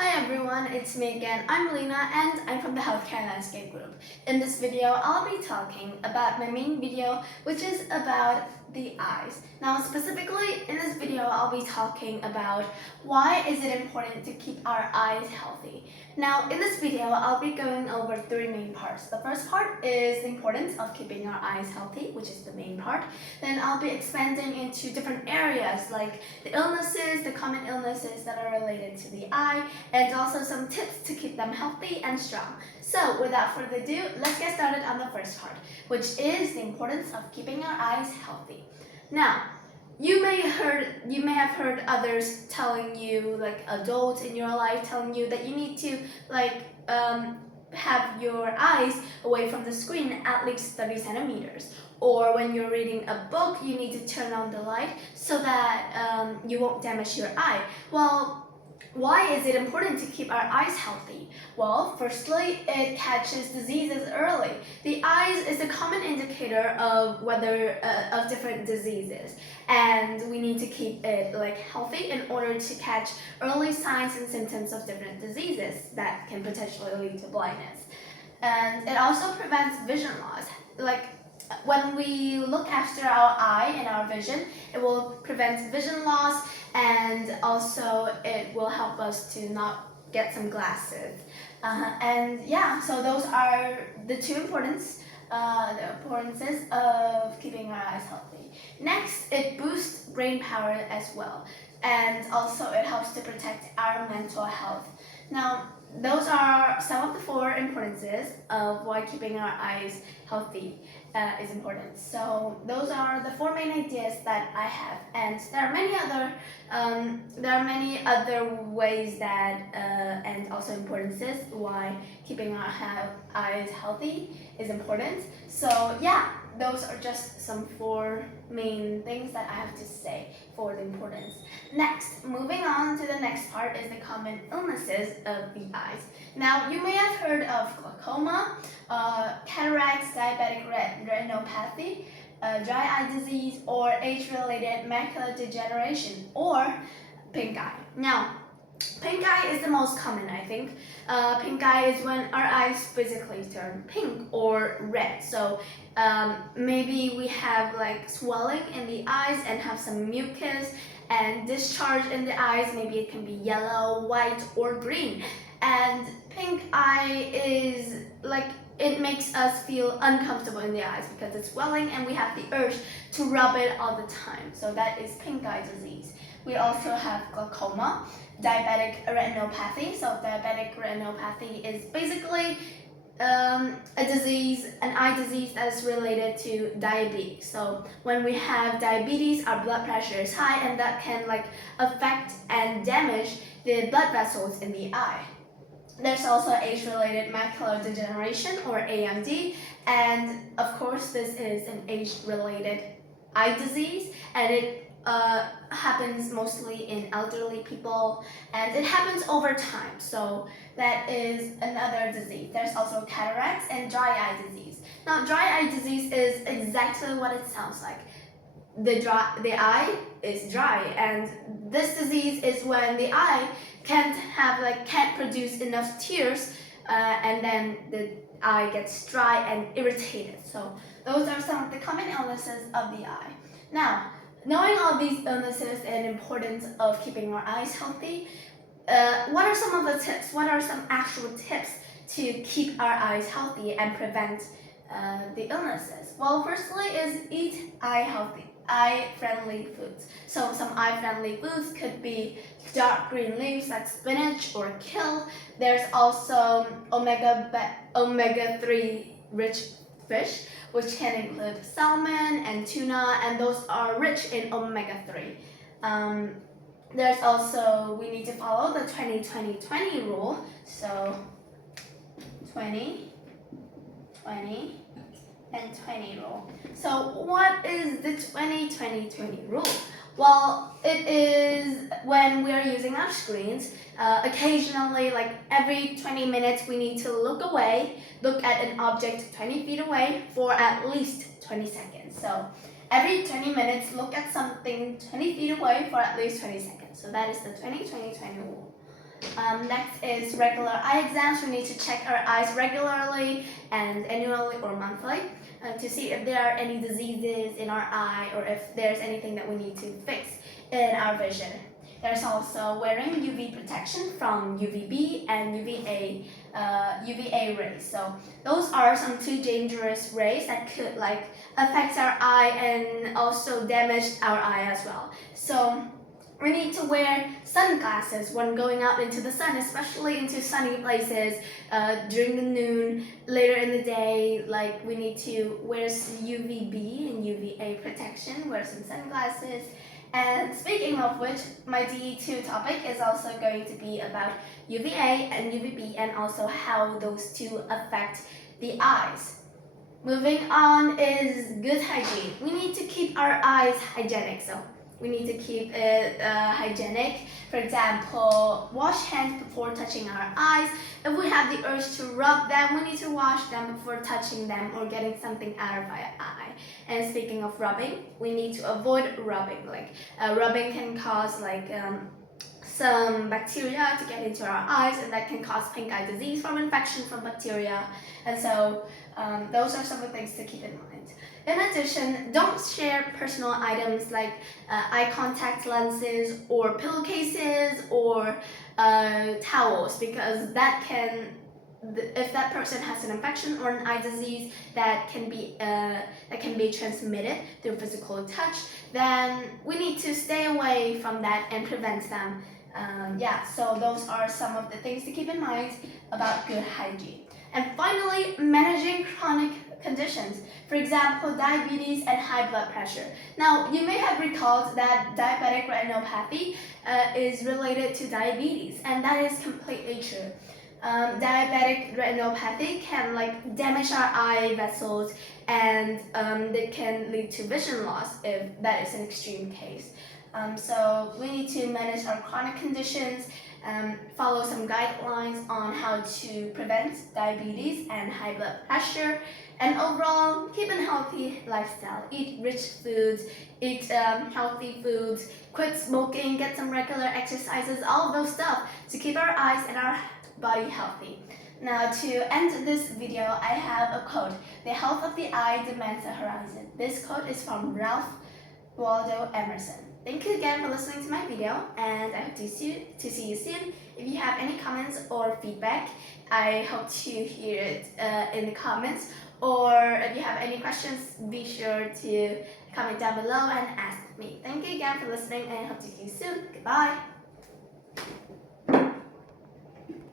Hi everyone, it's me again. I'm Lena and I'm from the Healthcare Landscape Group. In this video, I'll be talking about my main video, which is about the eyes. Now, specifically in this video, I'll be talking about why is it important to keep our eyes healthy. Now, in this video, I'll be going over three main parts. The first part is the importance of keeping our eyes healthy, which is the main part. Then I'll be expanding into different areas like the illnesses, the common illnesses that are related to the eye, and also some tips to keep them healthy and strong. So without further ado, let's get started on the first part, which is the importance of keeping our eyes healthy. Now, you may have heard others telling you, like adults in your life telling you that you need to have your eyes away from the screen at least 30 centimeters. Or when you're reading a book, you need to turn on the light so that you won't damage your eye. Well, why is it important to keep our eyes healthy? Well, firstly, it catches diseases early. The eyes is a common indicator of whether of different diseases, and we need to keep it healthy in order to catch early signs and symptoms of different diseases that can potentially lead to blindness. And it also prevents vision loss. When we look after our eye and our vision, it will prevent vision loss, and also it will help us to not get some glasses. So those are the importances of keeping our eyes healthy. Next, it boosts brain power as well, and also it helps to protect our mental health. Now, those are some of the four importances of why keeping our eyes healthy is important. So those are the four main ideas that I have, and there are many other ways that and also importances why keeping our eyes healthy is important. So yeah, those are just some four main things that I have to say for the importance. Next, moving on to the next part is the common illnesses of the eyes. Now, you may have heard of glaucoma, cataracts, diabetic retinopathy, dry eye disease, or age-related macular degeneration, or pink eye. Now, pink eye is the most common, I think. Pink eye is when our eyes physically turn pink or red. So maybe we have swelling in the eyes and have some mucus and discharge in the eyes. Maybe it can be yellow, white, or green. And pink eye is it makes us feel uncomfortable in the eyes because it's swelling and we have the urge to rub it all the time. So that is pink eye disease. We also have glaucoma, diabetic retinopathy. So diabetic retinopathy is basically an eye disease that is related to diabetes. So when we have diabetes, our blood pressure is high, and that can affect and damage the blood vessels in the eye. There's also age-related macular degeneration, or AMD, and of course this is an age-related eye disease, and it happens mostly in elderly people, and it happens over time. So that is another disease. There's also cataracts and dry eye disease. Now, dry eye disease is exactly what it sounds like. The eye is dry, and this disease is when the eye can't produce enough tears, and then the eye gets dry and irritated. So those are some of the common illnesses of the eye. Now, knowing all these illnesses and importance of keeping our eyes healthy, what are some of the tips? What are some actual tips to keep our eyes healthy and prevent the illnesses? Well, firstly is eat eye-friendly foods. So some eye-friendly foods could be dark green leaves like spinach or kale. There's also omega-3 rich fish, which can include salmon and tuna, and those are rich in omega-3. There's also, we need to follow the 20-20-20 rule. So 20, 20, and 20 rule. So what is the 20-20-20 rule? Well, it is when we are using our screens, occasionally, every 20 minutes, we need to look at an object 20 feet away for at least 20 seconds. So every 20 minutes, look at something 20 feet away for at least 20 seconds. So that is the 20-20-20 rule. Next is regular eye exams. We need to check our eyes regularly and annually or monthly to see if there are any diseases in our eye or if there's anything that we need to fix in our vision. There's also wearing UV protection from UVB and UVA rays. So those are some two dangerous rays that could affect our eye and also damage our eye as well. So we need to wear sunglasses when going out into the sun, especially into sunny places during the noon, later in the day. We need to wear UVB and UVA protection, wear some sunglasses. And speaking of which, my DE2 topic is also going to be about UVA and UVB and also how those two affect the eyes. Moving on is good hygiene. We need to keep our eyes hygienic, so we need to keep it hygienic. For example, wash hands before touching our eyes. If we have the urge to rub them, we need to wash them before touching them or getting something out of our eye. And speaking of rubbing, we need to avoid rubbing. Rubbing can cause some bacteria to get into our eyes, and that can cause pink eye disease from infection from bacteria. And so those are some of the things to keep in mind. In addition, don't share personal items like eye contact lenses or pillowcases or towels, because that can, if that person has an infection or an eye disease that can be transmitted through physical touch, then we need to stay away from that and prevent them. So those are some of the things to keep in mind about good hygiene. And finally, managing chronic conditions. For example, diabetes and high blood pressure. Now, you may have recalled that diabetic retinopathy is related to diabetes, and that is completely true. Diabetic retinopathy can damage our eye vessels, and it can lead to vision loss if that is an extreme case. So we need to manage our chronic conditions, follow some guidelines on how to prevent diabetes and high blood pressure, and overall keep a healthy lifestyle. Eat rich foods, eat healthy foods, quit smoking, get some regular exercises, all of those stuff to keep our eyes and our body healthy. Now, to end this video, I have a quote: "The health of the eye demands a horizon." This quote is from Ralph Waldo Emerson. Thank you again for listening to my video, and I hope to see you soon. If you have any comments or feedback, I hope to hear it in the comments. Or if you have any questions, be sure to comment down below and ask me. Thank you again for listening, and I hope to see you soon. Goodbye.